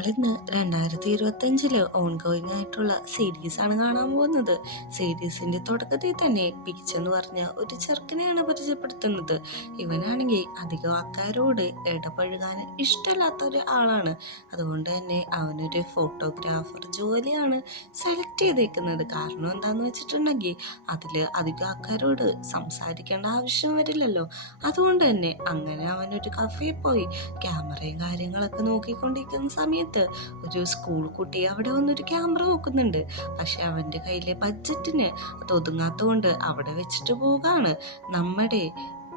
നമ്മളിന്ന് 2025 on going ആയിട്ടുള്ള സീരീസാണ് കാണാൻ പോകുന്നത്. സീരീസിന്റെ തുടക്കത്തിൽ തന്നെ പീച്ച് എന്ന് പറഞ്ഞ ഒരു ചെറുക്കനെയാണ് പരിചയപ്പെടുത്തുന്നത്. ഇവനാണെങ്കിൽ അധികം ആൾക്കാരോട് ഇടപഴകാൻ ഇഷ്ടമല്ലാത്ത ഒരു ആളാണ്. അതുകൊണ്ട് തന്നെ അവനൊരു ഫോട്ടോഗ്രാഫർ ജോലിയാണ് സെലക്ട് ചെയ്തേക്കുന്നത്. കാരണം എന്താന്ന് വെച്ചിട്ടുണ്ടെങ്കിൽ അതിൽ അധികം ആൾക്കാരോട് സംസാരിക്കേണ്ട ആവശ്യം വരില്ലല്ലോ. അതുകൊണ്ട് തന്നെ അങ്ങനെ അവനൊരു കഫേ പോയി ക്യാമറയും കാര്യങ്ങളൊക്കെ നോക്കിക്കൊണ്ടിരിക്കുന്ന സമയത്ത് ഒരു സ്കൂൾ കുട്ടി അവിടെ വന്നൊരു ക്യാമറ നോക്കുന്നുണ്ട്. പക്ഷെ അവൻ്റെ കയ്യിലെ ബഡ്ജറ്റിന് അത് ഒതുങ്ങാത്തതുകൊണ്ട് അവിടെ വെച്ചിട്ട് പോവുകയാണ്. നമ്മുടെ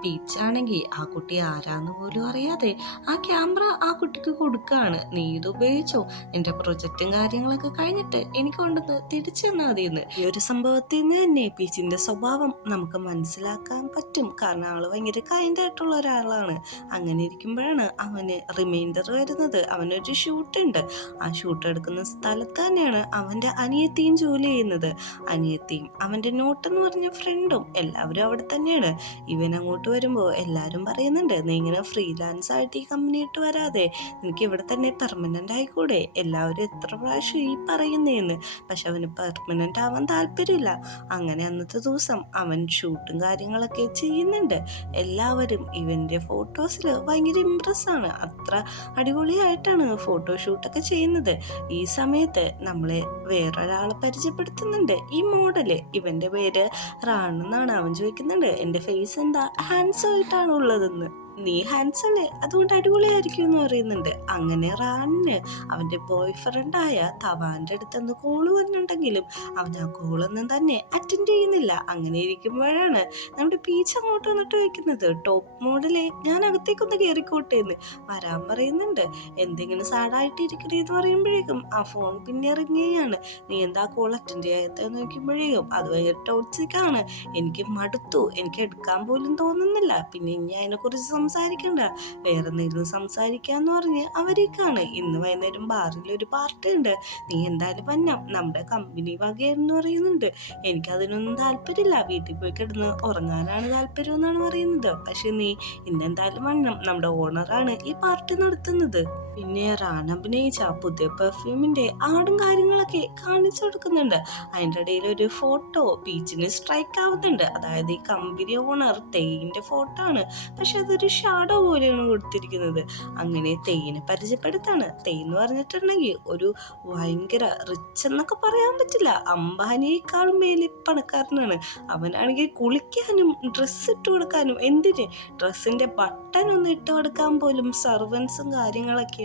പീച്ചാണെങ്കിൽ ആ കുട്ടി ആരാന്ന് പോലും അറിയാതെ ആ ക്യാമറ ആ കുട്ടിക്ക് കൊടുക്കുകയാണ്. നീ ഇത് ഉപയോഗിച്ചോ, നിന്റെ പ്രൊജക്റ്റും കാര്യങ്ങളൊക്കെ കഴിഞ്ഞിട്ട് എനിക്ക് കൊണ്ടുവന്ന് തിരിച്ചു തന്നാൽ മതിയെന്ന്. ഈ ഒരു സംഭവത്തിൽ നിന്ന് തന്നെ പീച്ചിന്റെ സ്വഭാവം നമുക്ക് മനസ്സിലാക്കാൻ പറ്റും. കാരണം ആള് ഭയങ്കര കൈൻഡ് ആയിട്ടുള്ള ഒരാളാണ്. അങ്ങനെ ഇരിക്കുമ്പോഴാണ് അവന് റിമൈൻഡർ വരുന്നത്. അവനൊരു ഷൂട്ടുണ്ട്. ആ ഷൂട്ട് എടുക്കുന്ന സ്ഥലത്ത് തന്നെയാണ് അവന്റെ അനിയത്തിയും ജോലി ചെയ്യുന്നത്. അനിയത്തിയും അവന്റെ നോട്ടെന്ന് പറഞ്ഞ ഫ്രണ്ടും എല്ലാവരും അവിടെ തന്നെയാണ്. ഇവൻ അങ്ങോട്ട് വരുമ്പോൾ എല്ലാവരും പറയുന്നുണ്ട്, നീ ഇങ്ങനെ ഫ്രീലാൻസ് ആയിട്ട് ഈ കമ്പനി ഇട്ട് വരാതെ എനിക്ക് ഇവിടെ തന്നെ പെർമനന്റ് ആയിക്കൂടെ. എല്ലാവരും എത്ര പ്രാവശ്യം ഈ പറയുന്നേന്ന്. പക്ഷെ അവന് പെർമനന്റ് ആവാൻ താല്പര്യമില്ല. അങ്ങനെ അന്നത്തെ ദിവസം അവൻ ഷൂട്ടും കാര്യങ്ങളൊക്കെ ചെയ്യുന്നുണ്ട്. എല്ലാവരും ഇവന്റെ ഫോട്ടോസിൽ ഭയങ്കര ഇംപ്രസ് ആണ്. അത്ര അടിപൊളിയായിട്ടാണ് ഫോട്ടോഷൂട്ടൊക്കെ ചെയ്യുന്നത്. ഈ സമയത്ത് നമ്മളെ വേറൊരാളെ പരിചയപ്പെടുത്തുന്നുണ്ട്. ഈ മോഡല്, ഇവന്റെ പേര് റാണെന്നാണ്. അവൻ ചോദിക്കുന്നുണ്ട്, എൻ്റെ ഫേസ് എന്താ ഹാൻഡ്സം ആയിട്ടാണ് ഉള്ളതെന്ന്. നീ ഹാൻഡ്സം അല്ലേ, അതുകൊണ്ട് അടിപൊളിയായിരിക്കും എന്ന് പറയുന്നുണ്ട്. അങ്ങനെ റാണിന് അവന്റെ ബോയ് ഫ്രണ്ടായ തവാന്റെ അടുത്തുനിന്ന് കോള് വന്നിട്ടുണ്ടെങ്കിലും അവൻ ആ കോളൊന്നും തന്നെ അറ്റൻഡ് ചെയ്യുന്നില്ല. അങ്ങനെ ഇരിക്കുമ്പോഴാണ് നമ്മുടെ പീച്ച് അങ്ങോട്ട് വന്നിട്ട് വയ്ക്കുന്നത്, ടോപ്പ് മോഡലെ ഞാൻ അകത്തേക്കൊന്ന് കയറിക്കോട്ടെ എന്ന് വരാൻ പറയുന്നുണ്ട്. എന്തെങ്കിലും സാഡായിട്ട് ഇരിക്കണേന്ന് പറയുമ്പോഴേക്കും ആ ഫോൺ പിന്നെ ഇറങ്ങുകയാണ്. നീ എന്താ കോൾ അറ്റൻഡ് ചെയ്യാത്ത നോക്കുമ്പോഴേക്കും അത് ഭയങ്കര ടോക്സിക്കാണ്, എനിക്ക് മടുത്തു, എനിക്ക് എടുക്കാൻ പോലും തോന്നുന്നില്ല, പിന്നെ ഇനി അതിനെക്കുറിച്ച് സംസാരിക്കണ്ട, വേറെ എന്തെങ്കിലും സംസാരിക്കാന്ന് പറഞ്ഞ് അവരേക്കാണ്. ഇന്ന് വൈകുന്നേരം ബാറിൽ ഒരു പാർട്ടി ഉണ്ട്, നീ എന്തായാലും വന്നം, നമ്മുടെ കമ്പനി വകയെന്ന് പറയുന്നുണ്ട്. എനിക്കതിനൊന്നും താല്പര്യമില്ല, വീട്ടിൽ പോയി കിടന്ന് ഉറങ്ങാനാണ് താല്പര്യം എന്നാണ് പറയുന്നത്. പക്ഷെ നീ ഇന്നെന്തായാലും വന്നം, നമ്മുടെ ഓണറാണ് ഈ പാർട്ടി നടത്തുന്നത്. പിന്നെ റാൻ അഭിനയിച്ച പുതിയ പെർഫ്യൂമിന്റെ ആടും കാര്യങ്ങളൊക്കെ കാണിച്ചു കൊടുക്കുന്നുണ്ട്. അതിൻ്റെ ഇടയിൽ ഒരു ഫോട്ടോ പീച്ചിന് സ്ട്രൈക്ക് ആവുന്നുണ്ട്. അതായത് ഈ കമ്പനി ഓണർ തെയ്യിന്റെ ഫോട്ടോ ആണ്, പക്ഷെ അതൊരു ഷാഡോ പോലെയാണ് കൊടുത്തിരിക്കുന്നത്. അങ്ങനെ തെയ്യിനെ പരിചയപ്പെടുത്താണ്. തെയ്യ് എന്ന് പറഞ്ഞിട്ടുണ്ടെങ്കിൽ ഒരു ഭയങ്കര റിച്ച് എന്നൊക്കെ പറയാൻ പറ്റില്ല, അംബാനിയേക്കാളും മേലെ പണക്കാരനാണ്. അവനാണെങ്കിൽ കുളിക്കാനും ഡ്രസ്സ് ഇട്ട് കൊടുക്കാനും, എന്തിന് ഡ്രസ്സിന്റെ ബട്ടൺ ഒന്ന് ഇട്ട് കൊടുക്കാൻ പോലും സർവൻസും കാര്യങ്ങളൊക്കെയാണ്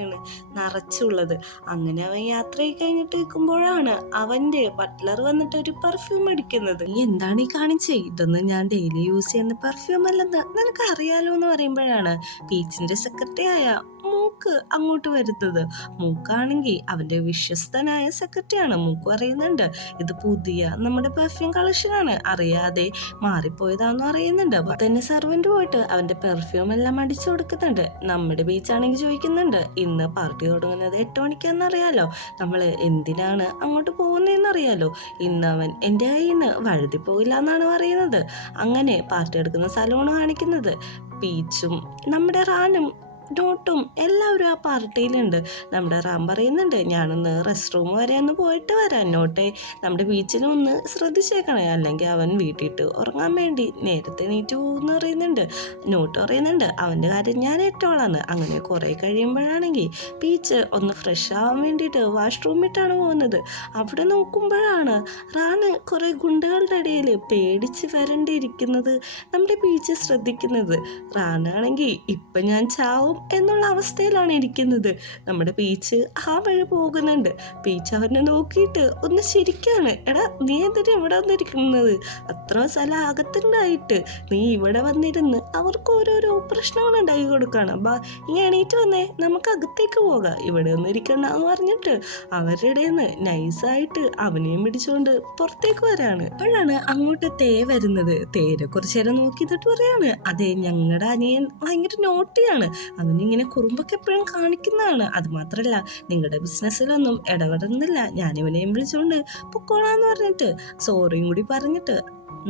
നിറച്ചുള്ളത്. അങ്ങനെ അവൻ യാത്ര കഴിഞ്ഞിട്ട് നിൽക്കുമ്പോഴാണ് അവന്റെ ബട്ട്ലർ വന്നിട്ട് ഒരു പെർഫ്യൂം അടിക്കുന്നത്. നീ എന്താണ് ഈ കാണിച്ചേ, ഇതൊന്നും ഞാൻ ഡെയിലി യൂസ് ചെയ്യുന്ന പെർഫ്യൂം അല്ലെന്ന് നിനക്ക് അറിയാലോ എന്ന് പറയുമ്പോഴാണ് പീച്ചിന്റെ സെക്രട്ടറി ആയ മൂക്ക് അങ്ങോട്ട് വരുന്നത്. മൂക്കാണെങ്കിൽ അവന്റെ വിശ്വസ്തനായ സെക്രട്ടറിയാണ്. മൂക്ക് പറയുന്നുണ്ട്, ഇത് പുതിയ നമ്മുടെ പെർഫ്യൂം കളക്ഷനാണ്, അറിയാതെ മാറിപ്പോയതാന്ന് പറയുന്നുണ്ട്. അപ്പൊ തന്നെ സർവന്റ് പോയിട്ട് അവന്റെ പെർഫ്യൂം എല്ലാം അടിച്ചു കൊടുക്കുന്നുണ്ട്. നമ്മുടെ ബീച്ചാണെങ്കിൽ ചോദിക്കുന്നുണ്ട്, ഇന്ന് പാർട്ടി തുടങ്ങുന്നത് 8 മണിക്കാന്നറിയാലോ, നമ്മൾ എന്തിനാണ് അങ്ങോട്ട് പോകുന്നതെന്നറിയാലോ. ഇന്ന് അവൻ എൻ്റെ കയ്യിൽ നിന്ന് വഴുതി പോയില്ല എന്നാണ് പറയുന്നത്. അങ്ങനെ പാർട്ടി എടുക്കുന്ന സ്ഥലമാണ് കാണിക്കുന്നത്. പീച്ചും നമ്മുടെ റാനും നോട്ടും എല്ലാവരും ആ പാർട്ടിയിലുണ്ട്. നമ്മുടെ റാം പറയുന്നുണ്ട്, ഞാനൊന്ന് റെസ്റ്റ് റൂം വരെ ഒന്ന് പോയിട്ട് വരാം, നോട്ടെ നമ്മുടെ ബീച്ചിലും ഒന്ന് ശ്രദ്ധിച്ചേക്കണേ, അല്ലെങ്കിൽ അവൻ വീട്ടിട്ട് ഉറങ്ങാൻ വേണ്ടി നേരത്തെ നീറ്റ് പോകുമെന്ന് പറയുന്നുണ്ട്. നോട്ട് പറയുന്നുണ്ട്, അവൻ്റെ കാര്യം ഞാൻ ഏറ്റോളാന്ന്. അങ്ങനെ കുറേ കഴിയുമ്പോഴാണെങ്കിൽ ബീച്ച് ഒന്ന് ഫ്രഷ് ആവാൻ വേണ്ടിയിട്ട് വാഷ്റൂമിട്ടാണ് പോകുന്നത്. അവിടെ നോക്കുമ്പോഴാണ് റാണ് കുറേ ഗുണ്ടകളുടെ ഇടയിൽ പേടിച്ച് വരണ്ടിയിരിക്കുന്നത് നമ്മുടെ ബീച്ച് ശ്രദ്ധിക്കുന്നത്. റാനാണെങ്കിൽ ഇപ്പം ഞാൻ ചാവും എന്നുള്ള അവസ്ഥയിലാണ് ഇരിക്കുന്നത്. നമ്മുടെ പീച്ച് ആ വഴി പോകുന്നുണ്ട്. പീച്ച് അവനെ നോക്കിയിട്ട് ഒന്ന് ചിരിക്കാണ്. എടാ നീ എന്തിനാ ഇവിടെ വന്നിരിക്കുന്നത്, അത്ര സ്ഥലം അകത്തുണ്ടായിട്ട് നീ ഇവിടെ വന്നിരുന്ന് അവർക്ക് ഓരോരോ പ്രശ്നങ്ങൾ ഉണ്ടാക്കി കൊടുക്കണം. ബാ ഇങ്ങനെ എണീറ്റ് വന്നേ, നമുക്ക് അകത്തേക്ക് പോകാം, ഇവിടെ ഒന്നും ഇരിക്കണ്ട എന്ന് പറഞ്ഞിട്ട് അവരുടെ ഇടയിൽ നിന്ന് നൈസായിട്ട് അവനെയും പിടിച്ചുകൊണ്ട് പുറത്തേക്ക് വരാണ്. അപ്പോഴാണ് അങ്ങോട്ട് തേ വരുന്നത്. തേരെ കുറച്ചു നേരം നോക്കി എന്നിട്ട് പറയാണ്, അതെ ഞങ്ങളുടെ അനിയൻ ഭയങ്കര നോട്ടിയാണ്, അവനിങ്ങനെ കുറുമ്പൊക്കെ എപ്പോഴും കാണിക്കുന്നതാണ്, അത് മാത്രല്ല നിങ്ങളുടെ ബിസിനസ്സിലൊന്നും ഇടപെടുന്നില്ല, ഞാനിവനെയും വിളിച്ചുകൊണ്ട് പൊക്കോളാന്ന് പറഞ്ഞിട്ട് സോറിയും കൂടി പറഞ്ഞിട്ട്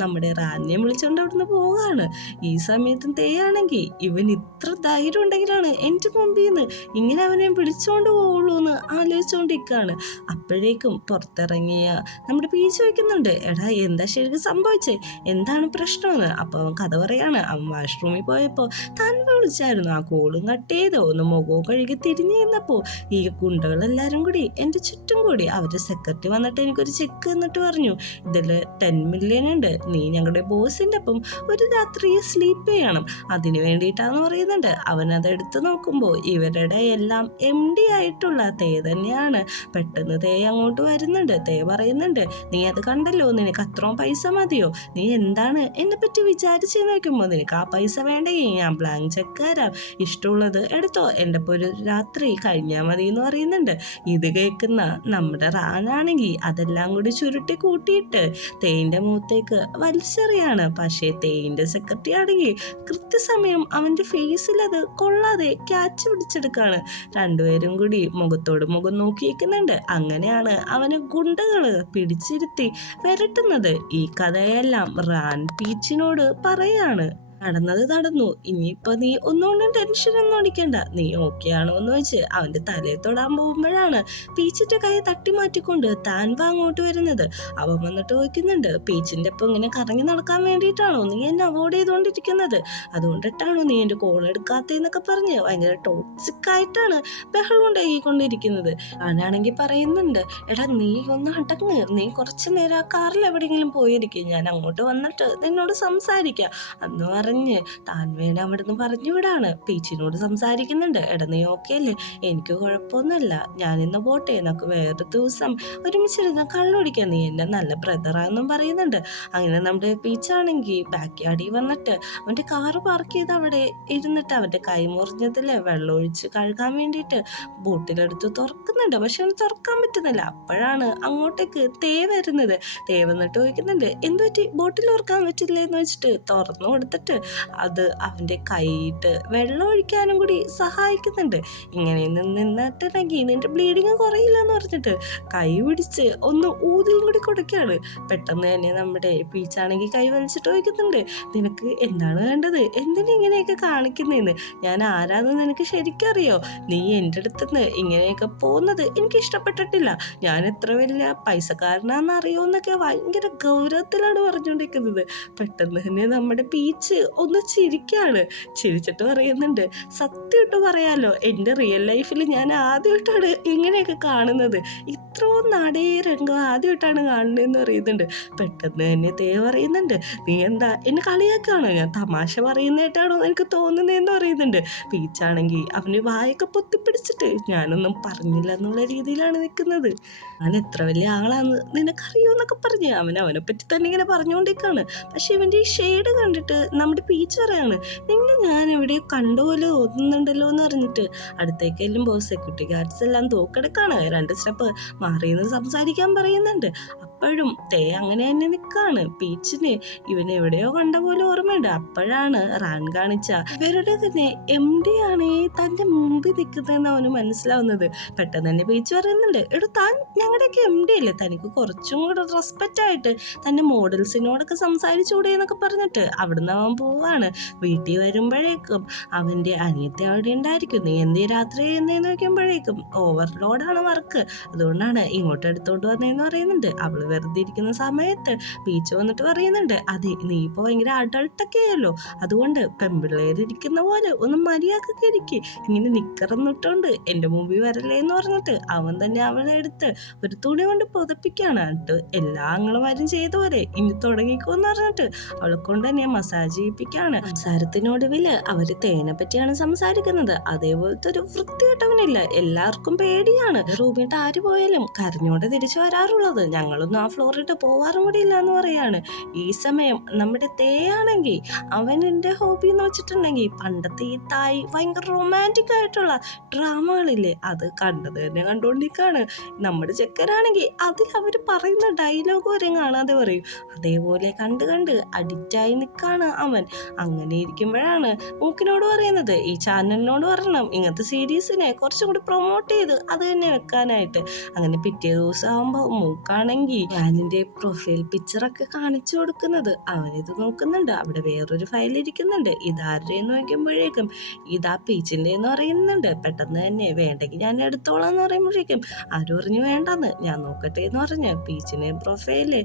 നമ്മുടെ റാനിയെ വിളിച്ചുകൊണ്ട് അവിടുന്ന് പോവുകയാണ്. ഈ സമയത്തും തെയ്യാണെങ്കിൽ ഇവൻ ഇത്ര ധൈര്യം ഉണ്ടെങ്കിലാണ് എൻ്റെ മുമ്പിൽ നിന്ന് ഇങ്ങനെ അവനെ വിളിച്ചുകൊണ്ട് പോവുള്ളൂ എന്ന് ആ സംസാരിച്ചുകൊണ്ടിരിക്കുകയാണ്. അപ്പോഴേക്കും പുറത്തിറങ്ങിയ നമ്മുടെ പീച്ച് ചോദിക്കുന്നുണ്ട്, എടാ എന്താ ശരിക്കും സംഭവിച്ചേ, എന്താണ് പ്രശ്നമെന്ന്. അപ്പോൾ അവൻ കഥ പറയാണ്, അവൻ വാഷ്റൂമിൽ പോയപ്പോൾ താൻ വിളിച്ചായിരുന്നു, ആ കോളും കട്ട് ചെയ്തോ, ഒന്ന് മുഖവും കഴുകി തിരിഞ്ഞു നിന്നപ്പോൾ ഈ ഗുണ്ടകളെല്ലാവരും കൂടി എൻ്റെ ചുറ്റും കൂടി. അവരുടെ സെക്രട്ടറി വന്നിട്ട് എനിക്കൊരു ചെക്ക് എന്നിട്ട് പറഞ്ഞു, ഇതിൽ 10 മില്യൺ ഉണ്ട്, നീ ഞങ്ങളുടെ ബോസിൻ്റെ ഒപ്പം ഒരു രാത്രി സ്ലീപ്പ് ചെയ്യണം, അതിന് വേണ്ടിയിട്ടാന്ന് പറയുന്നുണ്ട്. അവനത് എടുത്ത് നോക്കുമ്പോൾ ഇവരുടെ എല്ലാം MD ആയിട്ടുള്ള തേ തന്നെയാണ്. പെട്ടെന്ന് തേ അങ്ങോട്ട് വരുന്നുണ്ട്. തേ പറയുന്നുണ്ട്, നീ അത് കണ്ടല്ലോ, നിനക്ക് അത്രയും പൈസ മതിയോ, നീ എന്താണ് എന്നെ പറ്റി വിചാരിച്ചെന്ന് നോക്കുമ്പോൾ, നിനക്ക് ആ പൈസ വേണ്ടെങ്കിൽ ഞാൻ ബ്ലാങ്ക് ചെക്ക് തരാം, ഇഷ്ടമുള്ളത് എടുത്തോ, എൻ്റെ ഇപ്പോൾ ഒരു രാത്രി കഴിഞ്ഞാൽ മതി എന്ന് പറയുന്നുണ്ട്. ഇത് കേൾക്കുന്ന നമ്മുടെ റാനാണെങ്കിൽ അതെല്ലാം കൂടി ചുരുട്ടി കൂട്ടിയിട്ട് തേയിൻ്റെ മുഖത്തേക്ക് വലിച്ചെറിയാണ്. പക്ഷേ തേയിൻ്റെ സെക്രട്ടറി ആണെങ്കിൽ കൃത്യസമയം അവൻ്റെ ഫേസിൽ അത് കൊള്ളാതെ ക്യാച്ച് പിടിച്ചെടുക്കാണ്. രണ്ടുപേരും കൂടി മുഖത്തോട് മുഖം നോക്കിയിരിക്കുന്നുണ്ട്. അങ്ങനെയാണ് അവന് ഗുണ്ടകള് പിടിച്ചിരുത്തി വരട്ടുന്നത്. ഈ കഥയെല്ലാം റാൻ പീച്ചിനോട് പറയാണ്. നടന്നത് നടന്നു, ഇനിയിപ്പോൾ നീ ഒന്നുകൊണ്ടും ടെൻഷനൊന്നും അടിക്കണ്ട, നീ ഓക്കെ ആണോ എന്ന് വെച്ച് അവൻ്റെ തലയെ തൊടാൻ പോകുമ്പോഴാണ് പീച്ചിൻ്റെ കൈ തട്ടി മാറ്റിക്കൊണ്ട് താൻവ അങ്ങോട്ട് വരുന്നത്. അവൻ വന്നിട്ട് ചോദിക്കുന്നുണ്ട്, പീച്ചിൻ്റെ ഒപ്പം ഇങ്ങനെ കറങ്ങി നടക്കാൻ വേണ്ടിയിട്ടാണോ നീ എന്നെ അവോയ്ഡ് ചെയ്തുകൊണ്ടിരിക്കുന്നത്, അതുകൊണ്ടിട്ടാണോ നീ എൻ്റെ കോൾ എടുക്കാത്തതെന്നൊക്കെ പറഞ്ഞ് ഭയങ്കര ടോക്സിക് ആയിട്ടാണ് ബഹളം ഉണ്ടാക്കിക്കൊണ്ടിരിക്കുന്നത്. അവനാണെങ്കിൽ പറയുന്നുണ്ട്, എടാ നീ ഒന്ന് അടങ്ങ്, നീ കുറച്ച് നേരം ആ കാറിൽ എവിടെയെങ്കിലും പോയിരിക്കും, ഞാൻ അങ്ങോട്ട് വന്നിട്ട് നിന്നോട് സംസാരിക്കാം അന്ന് പറഞ്ഞ് താൻവേനെ അവിടുന്ന് പറഞ്ഞു വിടാണ്. പീച്ചിനോട് സംസാരിക്കുന്നുണ്ട്, എടാ നീ ഓക്കെ അല്ലേ, എനിക്ക് കുഴപ്പമൊന്നുമില്ല, ഞാനിന്ന് പോട്ടെ, നമുക്ക് വേറൊരു ദിവസം ഒരുമിച്ചിരുന്ന് കള്ളുടിക്കാം, നീ എൻ്റെ നല്ല ബ്രദറാണെന്നും പറയുന്നുണ്ട്. അങ്ങനെ നമ്മുടെ പീച്ചാണെങ്കിൽ ബാക്ക് യാർഡിൽ വന്നിട്ട് അവൻ്റെ കാറ് പാർക്ക് ചെയ്ത് അവിടെ ഇരുന്നിട്ട് അവൻ്റെ കൈ മുറിഞ്ഞതിൽ വെള്ളം ഒഴിച്ച് കഴുകാൻ വേണ്ടിയിട്ട് ബോട്ടിലെടുത്ത് തുറക്കുന്നുണ്ട്. പക്ഷെ അവന് തുറക്കാൻ പറ്റുന്നില്ല. അപ്പോഴാണ് അങ്ങോട്ടേക്ക് തേ വരുന്നത്. തേ വന്നിട്ട് ചോദിക്കുന്നുണ്ട്, എന്ത് പറ്റി, ബോട്ടിൽ തുറക്കാൻ പറ്റില്ലേ എന്ന് വെച്ചിട്ട് തുറന്നു കൊടുത്തിട്ട് അത് അവൻ്റെ കൈയിട്ട് വെള്ളം ഒഴിക്കാനും കൂടി സഹായിക്കുന്നുണ്ട്. ഇങ്ങനെ നിന്നിട്ടുണ്ടെങ്കിൽ നിന്റെ ബ്ലീഡിങ് കുറയില്ല എന്ന് പറഞ്ഞിട്ട് കൈ പിടിച്ച് ഒന്ന് ഊതിയും കൂടി കൊടുക്കുകയാണ്. പെട്ടെന്ന് തന്നെ നമ്മുടെ പീച്ചാണെങ്കിൽ കൈ വലിച്ചിട്ട് ചോദിക്കുന്നുണ്ട്, നിനക്ക് എന്താണ് വേണ്ടത്, എന്തിനാ ഇങ്ങനെയൊക്കെ കാണിക്കുന്നതെന്ന്, ഞാൻ ആരാന്ന് നിനക്ക് ശരിക്കറിയോ, നീ എൻ്റെ അടുത്തുനിന്ന് ഇങ്ങനെയൊക്കെ പോകുന്നത് എനിക്ക് ഇഷ്ടപ്പെട്ടിട്ടില്ല, ഞാൻ എത്ര വലിയ പൈസക്കാരനാണെന്ന് അറിയുമെന്നൊക്കെ ഭയങ്കര ഗൗരവത്തിലാണ് പറഞ്ഞുകൊണ്ടിരിക്കുന്നത്. പെട്ടെന്ന് തന്നെ നമ്മുടെ പീച്ച് ഒന്ന് ചിരിക്കാണ്. ചിരിച്ചിട്ട് പറയുന്നുണ്ട്, സത്യമായിട്ട് പറയാലോ, എൻ്റെ റിയൽ ലൈഫിൽ ഞാൻ ആദ്യമായിട്ടാണ് ഇങ്ങനെയൊക്കെ കാണുന്നത്, ഇത്രയും നടേ രംഗം ആദ്യമായിട്ടാണ് കാണുന്നതെന്ന് പറയുന്നുണ്ട്. പെട്ടെന്ന് തന്നെ തേ പറയുന്നുണ്ട്, നീ എന്താ എന്നെ കളിയാക്കാണോ, ഞാൻ തമാശ പറയുന്നതായിട്ടാണോ എനിക്ക് തോന്നുന്നതെന്ന് പറയുന്നുണ്ട്. പീച്ചാണെങ്കിൽ അവന് വായൊക്കെ പൊത്തിപ്പിടിച്ചിട്ട് ഞാനൊന്നും പറഞ്ഞില്ല എന്നുള്ള രീതിയിലാണ് നിൽക്കുന്നത്. ഞാൻ എത്ര വലിയ ആളാന്ന് നിനക്കറിയോ എന്നൊക്കെ പറഞ്ഞ് അവനെ പറ്റി തന്നെ ഇങ്ങനെ പറഞ്ഞുകൊണ്ടിരിക്കുകയാണ്. പക്ഷെ ഇവൻ്റെ ഈ ഷെയ്ഡ് കണ്ടിട്ട് നമ്മുടെ പീച്ച് പറയാണ്, നിന്നെ ഞാൻ എവിടെ കണ്ടുപോലെ തോന്നുന്നുണ്ടല്ലോ എന്ന് പറഞ്ഞിട്ട് അടുത്തേക്ക് ചെല്ലുമ്പോൾ സെക്യൂരിറ്റി ഗാർഡ്സ് എല്ലാം തോക്കെടുക്കാണ്. 2 സ്റ്റെപ്പ് മാറിയെന്ന് സംസാരിക്കാൻ പറയുന്നുണ്ട്. അപ്പോഴും തേ അങ്ങനെ തന്നെ നിൽക്കാണ്. പീച്ചിന് ഇവൻ എവിടെയോ കണ്ട പോലെ ഓർമ്മയുണ്ട്. അപ്പോഴാണ് റാൻ കാണിച്ച ഇവരുടെ തന്നെ MD ആണ് തൻ്റെ മുമ്പിൽ നിൽക്കുന്നതെന്ന് അവന് മനസ്സിലാവുന്നത്. പെട്ടെന്ന് തന്നെ പീച്ച് പറയുന്നുണ്ട്, എടോ താൻ ഞങ്ങളുടെയൊക്കെ MD അല്ലേ, തനിക്ക് കുറച്ചും കൂടെ റെസ്പെക്റ്റ് ആയിട്ട് തൻ്റെ മോഡൽസിനോടൊക്കെ സംസാരിച്ചുകൂടെ എന്നൊക്കെ പറഞ്ഞിട്ട് അവിടുന്ന് അവൻ പോവാണ്. വീട്ടിൽ വരുമ്പോഴേക്കും അവൻ്റെ അനിയത്തി അവിടെ ഉണ്ടായിരിക്കും. നീ എന്തേ രാത്രി എന്നേന്ന് നോക്കുമ്പോഴേക്കും ഓവർലോഡാണ് വർക്ക്, അതുകൊണ്ടാണ് ഇങ്ങോട്ട് എടുത്തോണ്ട് വന്നതെന്ന് പറയുന്നുണ്ട്. അവള് വെറുതെ ഇരിക്കുന്ന സമയത്ത് പീച്ച് വന്നിട്ട് പറയുന്നുണ്ട്, അതെ നീ ഇപ്പോൾ ഭയങ്കര അഡൾട്ടൊക്കെ ആയല്ലോ, അതുകൊണ്ട് പെൺപിള്ളേരിരിക്കുന്ന പോലെ ഒന്ന് മര്യാദക്കൊക്കെ ഇരിക്കും, ഇങ്ങനെ നിക്കറന്നിട്ടുണ്ട് എൻ്റെ മുമ്പിൽ വരല്ലേ എന്ന് പറഞ്ഞിട്ട് അവൻ തന്നെ അവളെ എടുത്ത് ഒരു തുണി കൊണ്ട് പുതപ്പിക്കുകയാണ്. എന്നിട്ട് എല്ലാ ആങ്ങളമാരും ചെയ്ത പോലെ ഇനി തുടങ്ങിക്കോന്ന് പറഞ്ഞിട്ട് അവളെ കൊണ്ട് തന്നെ മസാജ് ചെയ്യിപ്പിക്കുകയാണ്. സംസാരത്തിനൊടുവിൽ അവര് തേനെ പറ്റിയാണ് സംസാരിക്കുന്നത്. അതേപോലത്തെ ഒരു വൃത്തികെട്ടവനില്ല, എല്ലാവർക്കും പേടിയാണ്. റൂമിട്ട് ആര് പോയാലും കരഞ്ഞോടെ തിരിച്ചു വരാറുള്ളത്, ഞങ്ങളൊന്നും ആ ഫ്ലോറിട്ട് പോവാറും കൂടി ഇല്ല എന്ന് പറയാണ്. ഈ സമയം നമ്മുടെ തേയാണെങ്കിൽ അവൻ എൻ്റെ ഹോബി എന്ന് വെച്ചിട്ടുണ്ടെങ്കിൽ പണ്ടത്തെ ഈ തായ് ഭയങ്കര റൊമാൻറ്റിക് ആയിട്ടുള്ള ഡ്രാമകളില്ലേ, അത് കണ്ടത് തന്നെ കണ്ടുകൊണ്ടിരിക്കുകയാണ്. നമ്മുടെ ചെക്കനാണെങ്കിൽ അതിൽ അവർ പറയുന്ന ഡയലോഗ് വരെ കാണാതെ പറയും. അതേപോലെ കണ്ട് കണ്ട് അഡിക്റ്റായി നിൽക്കാണ് അവൻ. അങ്ങനെ ഇരിക്കുമ്പോഴാണ് മൂക്കിനോട് പറയുന്നത്, ഈ ചാനലിനോട് പറയണം ഇങ്ങനത്തെ സീരീസിനെ കുറച്ചും കൂടി പ്രൊമോട്ട് ചെയ്ത് അത് തന്നെ വെക്കാനായിട്ട്. അങ്ങനെ പിറ്റേ ദിവസം ആകുമ്പോൾ മൂക്കാണെങ്കിൽ ഞാനിന്റെ പ്രൊഫൈൽ പിക്ചറൊക്കെ കാണിച്ചു കൊടുക്കുന്നത്. അവനിത് നോക്കുന്നുണ്ട്. അവിടെ വേറൊരു ഫയൽ ഇരിക്കുന്നുണ്ട്. ഇതാരുടെയെന്ന് നോക്കുമ്പോഴേക്കും ഇതാ പീച്ചിന്റെ എന്ന് പറയുന്നുണ്ട്. പെട്ടെന്ന് തന്നെ വേണ്ടെങ്കിൽ ഞാൻ എടുത്തോളാം എന്ന് പറയുമ്പോഴേക്കും ആരും പറഞ്ഞു വേണ്ടെന്ന്. ഞാൻ നോക്കട്ടെ എന്ന് പറഞ്ഞ് പീച്ചിന്റെ പ്രൊഫൈല്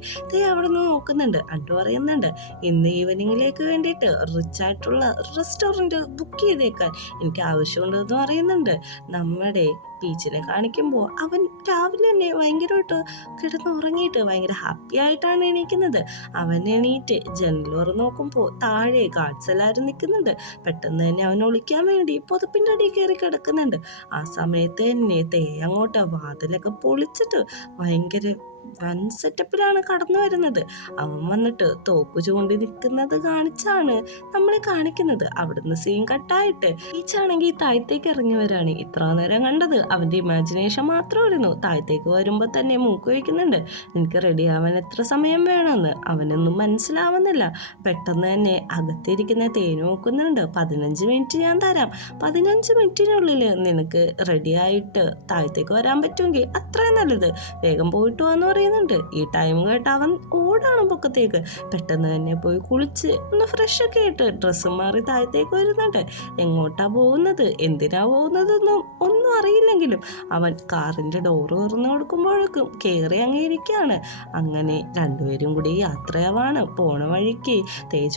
അവിടെ നിന്ന് നോക്കുന്നുണ്ട്. അണ്ടു പറയുന്നുണ്ട് ഇന്ന് ഈവനിങ്ങിലേക്ക് വേണ്ടിയിട്ട് റിച്ച് ആയിട്ടുള്ള റെസ്റ്റോറൻറ്റ് ബുക്ക് ചെയ്തേക്കാൻ എനിക്ക് ആവശ്യമുണ്ടെന്ന് പറയുന്നുണ്ട്. നമ്മുടെ പീച്ചിനെ കാണിക്കുമ്പോൾ അവൻ രാവിലെ തന്നെ ഭയങ്കരമായിട്ട് കിടന്നുറങ്ങിയിട്ട് ഭയങ്കര ഹാപ്പി ആയിട്ടാണ് എണീക്കുന്നത്. അവൻ എണീറ്റ് ജനൽ തുറന്ന് നോക്കുമ്പോൾ താഴെ ഗാർഡ്സ് എല്ലാവരും നിൽക്കുന്നുണ്ട്. പെട്ടെന്ന് തന്നെ അവൻ ഒളിക്കാൻ വേണ്ടി പുതപ്പിൻ്റെ അടിയിൽ കയറി കിടക്കുന്നുണ്ട്. ആ സമയത്ത് തന്നെ അങ്ങോട്ട് വാതിലൊക്കെ പൊളിച്ചിട്ട് ഭയങ്കര വൻ സെറ്റപ്പിലാണ് കടന്നു വരുന്നത്. അവൻ വന്നിട്ട് തോക്ക് ചൂണ്ടി നിൽക്കുന്നത് കാണിച്ചാണ് നമ്മളെ കാണിക്കുന്നത്. അവിടുന്ന് സീൻ കട്ടായിട്ട് ഈച്ചാണെങ്കിൽ താഴത്തേക്ക് ഇറങ്ങി വരാണ്. ഇത്ര നേരം കണ്ടത് അവന്റെ ഇമാജിനേഷൻ മാത്രമായിരുന്നു. താഴത്തേക്ക് വരുമ്പോൾ തന്നെ മൂക്ക് വയ്ക്കുന്നുണ്ട്. നിനക്ക് റെഡി ആവാൻ എത്ര സമയം വേണമെന്ന് അവനൊന്നും മനസ്സിലാവുന്നില്ല. പെട്ടെന്ന് തന്നെ അകത്തിരിക്കുന്ന തേന് നോക്കുന്നുണ്ട്. 15 മിനിറ്റ് ഞാൻ തരാം. 15 മിനിറ്റിനുള്ളിൽ നിനക്ക് റെഡിയായിട്ട് താഴത്തേക്ക് വരാൻ പറ്റുമെങ്കിൽ അത്രയും നല്ലത്. വേഗം പോയിട്ട് വന്ന് പറയുന്നുണ്ട്. ഈ ടൈം കേട്ട് അവൻ ഓടാണ് പൊക്കത്തേക്ക്. പെട്ടെന്ന് തന്നെ പോയി കുളിച്ച് ഒന്ന് ഫ്രഷ് ഒക്കെ ആയിട്ട് ഡ്രസ്സ് മാറി താഴത്തേക്ക് വരുന്നുണ്ട്. എങ്ങോട്ടാ പോകുന്നത്, എന്തിനാ പോകുന്നതെന്നും ഒന്നും അറിയില്ലെങ്കിലും അവൻ കാറിന്റെ ഡോറ് തുറന്നു കൊടുക്കുമ്പോഴേക്കും കയറി അങ്ങിരിക്കുകയാണ്. അങ്ങനെ രണ്ടുപേരും കൂടി യാത്രയാവാണ്. പോണ വഴിക്ക്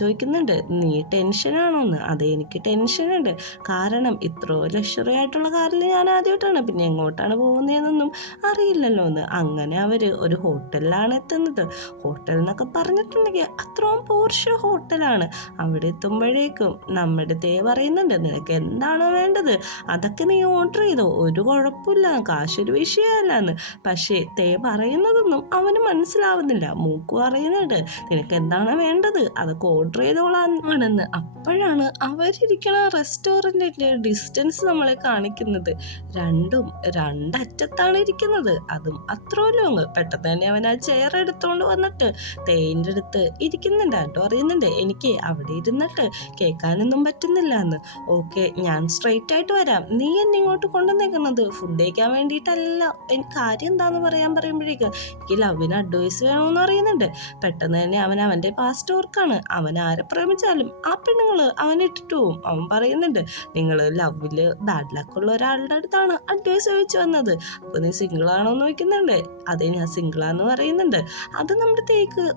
ചോദിക്കുന്നുണ്ട് നീ ടെൻഷനാണോന്ന്. അതെ എനിക്ക് ടെൻഷനുണ്ട്. കാരണം ഇത്ര ലക്ഷറി ആയിട്ടുള്ള കാറിൽ ഞാൻ ആദ്യമായിട്ടാണ്. പിന്നെ എങ്ങോട്ടാണ് പോകുന്നതെന്നൊന്നും അറിയില്ലല്ലോ എന്ന്. അങ്ങനെ അവര് ഒരു ഹോട്ടലിലാണ് എത്തുന്നത്. ഹോട്ടൽ എന്നൊക്കെ പറഞ്ഞിട്ടുണ്ടെങ്കിൽ അത്രയും പോർഷ ഹോട്ടലാണ്. അവിടെ എത്തുമ്പോഴേക്കും നമ്മുടെ പറയുന്നുണ്ട് നിനക്ക് എന്താണോ വേണ്ടത് അതൊക്കെ നീ ഓർഡർ ചെയ്തോ, ഒരു കുഴപ്പമില്ല, കാശൊരു വിഷയമല്ല എന്ന്. പക്ഷേ പറയുന്നതൊന്നും അവന് മനസ്സിലാവുന്നില്ല. മൂക്ക് പറയുന്നുണ്ട് നിനക്ക് എന്താണോ വേണ്ടത് അതൊക്കെ ഓർഡർ ചെയ്തോളാണെന്ന്. അപ്പോഴാണ് അവരിയ്ക്കണ റെസ്റ്റോറൻറ്റിൻ്റെ ഡിസ്റ്റൻസ് നമ്മളെ കാണിക്കുന്നത്. രണ്ടും രണ്ടറ്റത്താണ് ഇരിക്കുന്നത്. അതും അത്ര ലോങ്. പെട്ടെന്ന് തന്നെ അവൻ ആ ചെയർ എടുത്തോണ്ട് വന്നിട്ട് തേൻ്റെ അടുത്ത് ഇരിക്കുന്നുണ്ട്. ആട്ടോ അറിയുന്നുണ്ട് എനിക്ക് അവിടെ ഇരുന്നിട്ട് കേൾക്കാനൊന്നും പറ്റുന്നില്ല എന്ന്. ഓക്കെ ഞാൻ സ്ട്രെയിറ്റ് ആയിട്ട് വരാം. നീ എന്നെ ഇങ്ങോട്ട് കൊണ്ടുവന്നേക്കുന്നത് ഫുഡ് കഴിക്കാൻ വേണ്ടിയിട്ടല്ല. എനിക്ക് കാര്യം എന്താന്ന് പറയുമ്പോഴേക്ക് എനിക്ക് ലവിന് അഡ്വൈസ് വേണമെന്ന് അറിയുന്നുണ്ട്. പെട്ടെന്ന് തന്നെ അവൻ അവൻ്റെ പാസ്റ്റ് ഓർക്കാണ്. അവൻ ആരെ പ്രേമിച്ചാലും ആ പെണ്ണുങ്ങൾ അവനിട്ടിട്ട് പോവും. അവൻ പറയുന്നുണ്ട് നിങ്ങൾ ലവില് ബാഡ് ലക്കുള്ള ഒരാളുടെ അടുത്താണ് അഡ്വൈസ് ചോദിച്ചു വന്നത്. അപ്പോൾ നീ സിംഗിൾ ആണോ എന്ന് ചോദിക്കുന്നുണ്ട്. അതേ ഞാൻ സിംഗിളാന്ന് പറയുന്നുണ്ട്. അത് നമ്മുടെ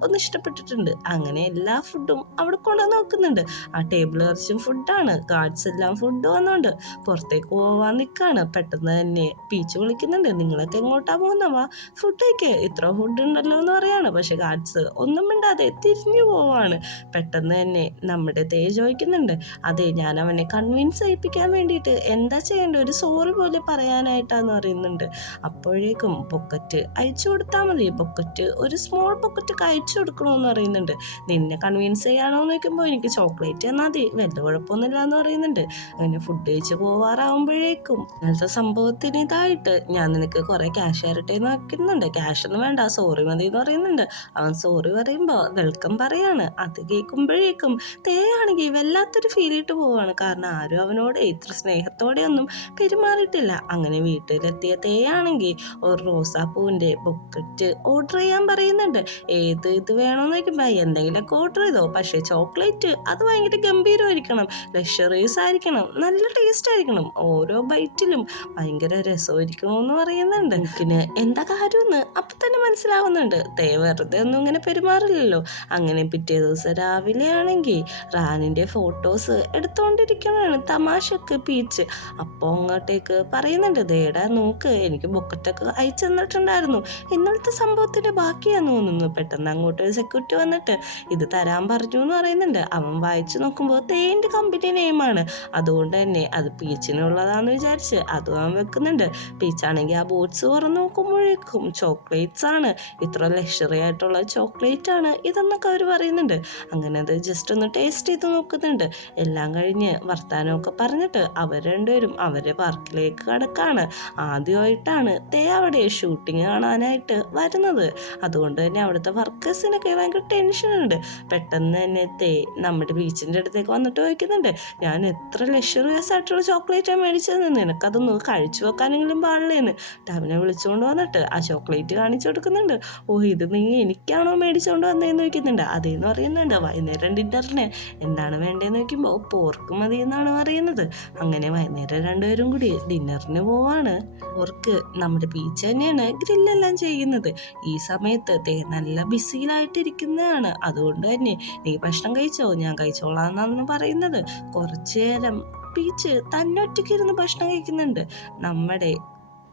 ഒന്ന് ഇഷ്ടപ്പെട്ടിട്ടുണ്ട്. അങ്ങനെ എല്ലാ ഫുഡും അവിടെ കൊണ്ടുവന്ന് നോക്കുന്നുണ്ട്. ആ ടേബിൾ നിറച്ചും ഫുഡാണ്. ഗാർഡ്സ് എല്ലാം ഫുഡ് വന്നോണ്ട് പുറത്തേക്ക് പോവാൻ നിൽക്കാണ്. പെട്ടെന്ന് തന്നെ പീച്ച് വിളിക്കുന്നുണ്ട് നിങ്ങളൊക്കെ എങ്ങോട്ടാ പോകുന്നവാ ഫുഡ് കഴിക്കുക, ഇത്ര ഫുഡ് ഉണ്ടല്ലോ എന്ന് പറയാണ്. പക്ഷെ ഗാർഡ്സ് ഒന്നും മിണ്ടാതെ തിരിഞ്ഞു പോവാണ്. പെട്ടെന്ന് തന്നെ നമ്മുടെ ചോദിക്കുന്നുണ്ട് അതെ ഞാൻ അവനെ കൺവിൻസ് ചെയ്യിപ്പിക്കാൻ വേണ്ടിയിട്ട് എന്താ ചെയ്യേണ്ടത്, ഒരു സോറി പോലെ പറയാനായിട്ടാന്ന് പറയുന്നുണ്ട്. അപ്പോഴേക്കും പൊക്കറ്റ് അയച്ചു കൊടുത്താൽ മതി. പൊക്കറ്റ് ഒരു സ്മോൾ പൊക്കറ്റ് അയച്ചു കൊടുക്കണമെന്ന് പറയുന്നുണ്ട്. നിന്നെ കൺവിൻസ് ചെയ്യാണോ എന്ന് ചോദിക്കുമ്പോൾ എനിക്ക് ചോക്ലേറ്റ് തന്നാൽ മതി, വലിയ കുഴപ്പമൊന്നുമില്ല എന്ന് പറയുന്നുണ്ട്. അങ്ങനെ ഫുഡ് കഴിച്ച് പോവാറാവുമ്പോഴേക്കും ഇങ്ങനത്തെ സംഭവത്തിന് ഇതായിട്ട് ഞാൻ നിനക്ക് കുറെ ക്യാഷ് തരട്ടെ എന്ന് വയ്ക്കുന്നുണ്ട്. ക്യാഷ് ഒന്നും വേണ്ട, സോറി മതി എന്ന് പറയുന്നുണ്ട്. അവൻ സോറി പറയുമ്പോൾ വെൽക്കം പറയാണ്. അത് കേൾക്കുമ്പോഴേക്കും ആണെങ്കിൽ വല്ലാത്തൊരു ഫീൽ ഇട്ട് പോവാണ്. കാരണം ആരും അവനോട് ഇത്ര സ്നേഹത്തോടെ ഒന്നും പെരുമാറിയിട്ടില്ല. അങ്ങനെ വീട്ടിലെത്തിയ ആണെങ്കിൽ ഒരു റോസാപ്പൂവിൻ്റെ ബൊക്കറ്റ് ഓർഡർ ചെയ്യാൻ പറയുന്നുണ്ട്. ഇത് വേണമെന്ന് വയ്ക്കുമ്പോൾ എന്തെങ്കിലുമൊക്കെ ഓർഡർ ചെയ്തോ, പക്ഷേ ചോക്ലേറ്റ് അത് ഭയങ്കര ഗംഭീരമായിരിക്കണം, ലക്ഷറീസ് ആയിരിക്കണം, നല്ല ടേസ്റ്റ് ആയിരിക്കണം, ഓരോ ബൈറ്റിലും ഭയങ്കര രസമായിരിക്കണമെന്ന് പറയുന്നുണ്ട്. എനിക്കിന് എന്താ കാര്യമെന്ന് അപ്പം തന്നെ മനസ്സിലാവുന്നുണ്ട്. വെറുതെ ഒന്നും ഇങ്ങനെ പെരുമാറില്ലല്ലോ. അങ്ങനെ പിറ്റേ ദിവസം രാവിലെ ആണെങ്കിൽ റാനിൻ്റെ ഫോട്ടോസ് എടുത്തുകൊണ്ടിരിക്കണതാണ് തമാശക്ക് പീച്ച്. അപ്പോൾ അങ്ങോട്ടേക്ക് പറയുന്നുണ്ട് ദേടാ നോക്ക് എനിക്ക് ബൊക്കറ്റൊക്കെ അയച്ചു തന്നിട്ടുണ്ടായിരുന്നു, ഇന്നലത്തെ സംഭവത്തിൻ്റെ ബാക്കിയാന്ന് തോന്നുന്നു. പെട്ടെന്ന് അങ്ങോട്ട് ഒരു സെക്യൂരിറ്റി വന്നിട്ട് ഇത് തരാൻ പറഞ്ഞു എന്ന് പറയുന്നുണ്ട്. അവൻ വായിച്ചു നോക്കുമ്പോൾ തേൻ്റെ കമ്പനി നെയിമാണ്. അതുകൊണ്ട് തന്നെ അത് പീച്ചിനുള്ളതാണെന്ന് വിചാരിച്ച് അതും അവൻ വെക്കുന്നുണ്ട്. പീച്ചാണെങ്കിൽ ആ ബോക്സ് തുറന്ന് നോക്കുമ്പോഴേക്കും ചോക്ലേറ്റ്സ് ആണ്, ഇത്ര ലക്ഷറി ആയിട്ടുള്ള ചോക്ലേറ്റ് ആണ് ഇതെന്നൊക്കെ അവർ പറയുന്നുണ്ട്. അങ്ങനെ അത് ജസ്റ്റ് ഒന്ന് ടേസ്റ്റ് ചെയ്ത് നോക്കുന്നുണ്ട്. എല്ലാം കഴിഞ്ഞ് വർത്താനമൊക്കെ പറഞ്ഞിട്ട് അവർ രണ്ടുപേരും അവരെ പാർക്കിലേക്ക് കടക്കാണ്. ആദ്യമായിട്ടാണ് അവിടെ ഷൂട്ടിങ് കാണാനായിട്ട് വരുന്നത്. അതുകൊണ്ട് തന്നെ അവിടുത്തെ വർക്കേഴ്സിനൊക്കെ ഭയങ്കര ടെൻഷനുണ്ട്. പെട്ടെന്ന് തന്നെ നമ്മുടെ ബീച്ചിൻ്റെ അടുത്തേക്ക് വന്നിട്ട് ചോദിക്കുന്നുണ്ട്, ഞാൻ എത്ര ലക്ഷറിയസ് ആയിട്ടുള്ള ചോക്ലേറ്റാണ് മേടിച്ചത്, നിനക്കതൊന്ന് കഴിച്ചു വെക്കാനെങ്കിലും പാടില്ലേന്ന്. അവനെ വിളിച്ചുകൊണ്ട് വന്നിട്ട് ആ ചോക്ലേറ്റ് കാണിച്ചു കൊടുക്കുന്നുണ്ട്. ഇത് നീ എനിക്കാണോ മേടിച്ചുകൊണ്ട് വന്നതെന്ന് ചോദിക്കുന്നുണ്ട്. അതേന്ന് പറയുന്നുണ്ട്. വൈകുന്നേരം ഡിന്നറിന് എന്താണ് വേണ്ടതെന്ന് ചോദിക്കുമ്പോൾ പോർക്ക് മതി എന്നാണ് പറയുന്നത്. അങ്ങനെ വൈകുന്നേരം രണ്ടുപേരും കൂടി ഡിന്നറിന് പോവാണ്. പോർക്ക് നമ്മുടെ ബീച്ച് തന്നെയാണ് ഗ്രില്ലെല്ലാം ചെയ്യുന്നത്. ഈ സമയത്ത് നല്ല ബിസിയിലായിട്ടിരിക്കുന്നതാണ്. അതുകൊണ്ട് തന്നെ നീ ഭക്ഷണം കഴിച്ചോ, ഞാൻ കഴിച്ചോളാം എന്നാണ് പറയുന്നത്. കുറച്ചു നേരം ബീച്ച് തന്നെ ഒറ്റയ്ക്കിരുന്ന് ഭക്ഷണം കഴിക്കുന്നുണ്ട്. നമ്മുടെ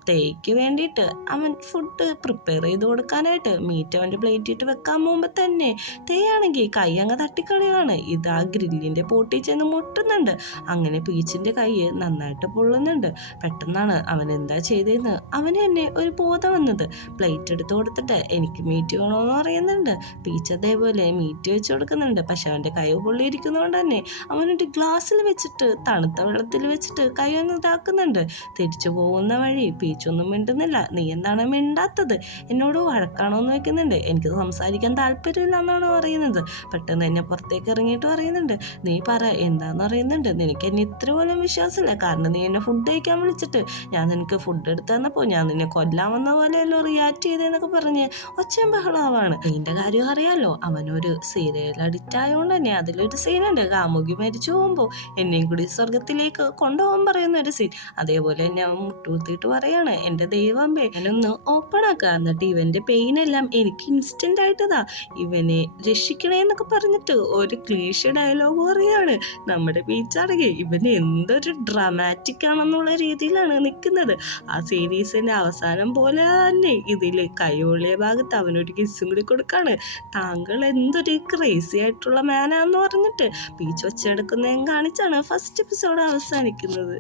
തേയ്ക്ക് വേണ്ടിയിട്ട് അവൻ ഫുഡ് പ്രിപ്പയർ ചെയ്ത് കൊടുക്കാനായിട്ട് മീറ്റ് അവൻ്റെ പ്ലേറ്റിട്ട് വെക്കാൻ പോകുമ്പോൾ തന്നെ തേയാണെങ്കിൽ കൈ അങ്ങ് തട്ടിക്കളിയാണ്. ഇത് ആ ഗ്രില്ലിൻ്റെ പോട്ടി ചെന്ന് മുട്ടുന്നുണ്ട്. അങ്ങനെ പീച്ചിൻ്റെ കൈ നന്നായിട്ട് പൊള്ളുന്നുണ്ട്. പെട്ടെന്നാണ് അവൻ എന്താ ചെയ്തതെന്ന് അവന് തന്നെ ഒരു ബോധം വന്നത്. പ്ലേറ്റ് എടുത്ത് കൊടുത്തിട്ട് എനിക്ക് മീറ്റ് വേണമെന്ന് പറയുന്നുണ്ട്. പീച്ച് അതേപോലെ മീറ്റ് വെച്ച് കൊടുക്കുന്നുണ്ട്. പക്ഷെ അവൻ്റെ കൈ പൊള്ളിയിരിക്കുന്നതുകൊണ്ട് തന്നെ അവനൊരു ഗ്ലാസ്സിൽ വെച്ചിട്ട് തണുത്ത വെള്ളത്തിൽ വെച്ചിട്ട് കൈ ഒന്ന് ഇതാക്കുന്നുണ്ട്. തിരിച്ചു പോകുന്ന വഴി ഒന്നും മിണ്ടുന്നില്ല. നീ എന്താണ് മിണ്ടാത്തത്, എന്നോട് വഴക്കാണോ എന്ന് വെക്കുന്നുണ്ട്. എനിക്ക് സംസാരിക്കാൻ താല്പര്യമില്ല എന്നാണ് പറയുന്നത്. പെട്ടെന്ന് എന്നെ പുറത്തേക്ക് ഇറങ്ങിയിട്ട് പറയുന്നുണ്ട്, നീ പറ എന്താന്ന് പറയുന്നുണ്ട്. നിനക്ക് എന്നെ ഇത്ര പോലും വിശ്വാസമില്ല. കാരണം നീ എന്നെ ഫുഡ് കഴിക്കാൻ വിളിച്ചിട്ട് ഞാൻ നിനക്ക് ഫുഡ് എടുത്ത് തന്നപ്പോൾ ഞാൻ നിന്നെ കൊല്ലാമെന്ന പോലെയല്ലോ റിയാക്ട് ചെയ്തതെന്നൊക്കെ പറഞ്ഞ് ഒച്ചയും ബഹളമാവാണ്. നിന്റെ കാര്യം അറിയാലോ, അവനൊരു സീരിയൽ അഡിക്റ്റ് ആയതുകൊണ്ട് തന്നെ അതിലൊരു സീനുണ്ട്, കാമുകി മരിച്ചു പോകുമ്പോൾ എന്നെയും കൂടി സ്വർഗത്തിലേക്ക് കൊണ്ടുപോകാൻ പറയുന്ന ഒരു സീൻ. അതേപോലെ തന്നെ അവൻ മുട്ടുകുത്തിയിട്ട് പറയാണ്, എന്റെ ദൈവമേ ഞാനൊന്ന് ഓപ്പൺ ആക്കുക, എന്നിട്ട് ഇവന്റെ പെയിൻ എല്ലാം എനിക്ക് ഇൻസ്റ്റന്റ് ആയിട്ടതാ, ഇവനെ രക്ഷിക്കണേ എന്നൊക്കെ പറഞ്ഞിട്ട് ഒരു ക്ലീഷ ഡയലോഗ് പറയാണ്. നമ്മുടെ ബീച്ചാണെങ്കിൽ ഇവന് എന്തൊരു ഡ്രാമാറ്റിക് ആണെന്നുള്ള രീതിയിലാണ് നിൽക്കുന്നത്. ആ സീരീസിന്റെ അവസാനം പോലെ തന്നെ ഇതിൽ കൈയൊള്ളിയ ഭാഗത്ത് അവനൊരു കിസ്സും കൂടി കൊടുക്കാണ്. താങ്കൾ എന്തൊരു ക്രേസി ആയിട്ടുള്ള മാനാന്ന് പറഞ്ഞിട്ട് ബീച്ച് വെച്ചെടുക്കുന്നതും കാണിച്ചാണ് ഫസ്റ്റ് എപ്പിസോഡ് അവസാനിക്കുന്നത്.